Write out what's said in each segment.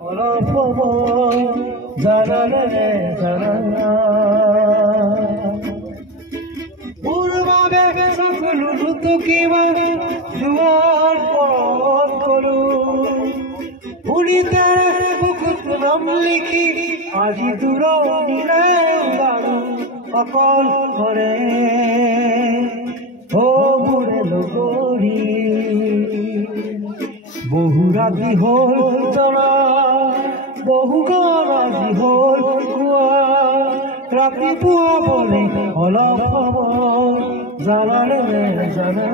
সকলো ঋতু কিবা জোৱাৰ পৰত কৰো পুনিতাৰে বুকুত নাম লিখি আজি দূৰণিৰে বাৰু অকল কৰে মোৰে লগৰী বহু ৰাতি হ'ল জনা বহু গান আজি হ'ল গোৱা ৰাতিপুৱা বলে অলপ সময় জানানে জানা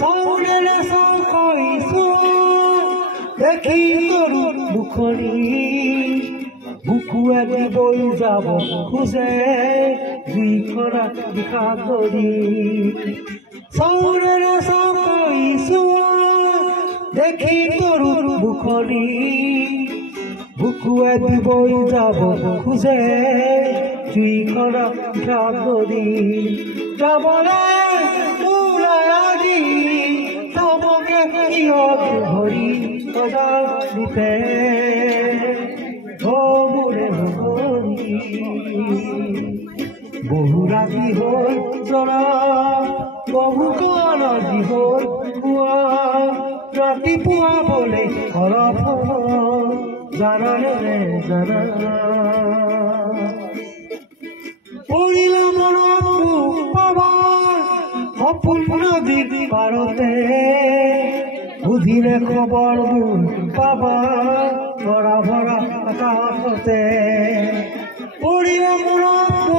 চাউনেৰে চাউ কৈছো দেখি তৰু মুখনি বুকুৱে বৈ যাব খোজে দুইখনা দিশা কৰি চাউনেৰে চাউ কৈছো দেখি তৰু মুখনি বুকুৱে বৈ যাব খোজে দুইখনা দিশা কৰি যাবলৈ ওলাই আজি চবকে কিয়ত ধৰি সজাল দিছে মোৰে লগৰী বহু ৰাতি হ'ল জনা বহু গান আজি হ'ল গোৱা ৰাতিপুৱা বলে অলপ সময় জানানে জানা পৰিলা মনত পাবাৰ সপোন নদীৰ পাৰতে বুধিলে খবৰ মোৰ পাবা ভৰা ভৰা আকাশতে পৰিলা মনত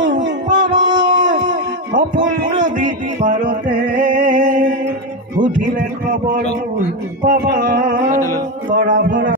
পাবাৰ সপোন নদীৰ পাৰতে বুধিলে খবৰ মোৰ পাবা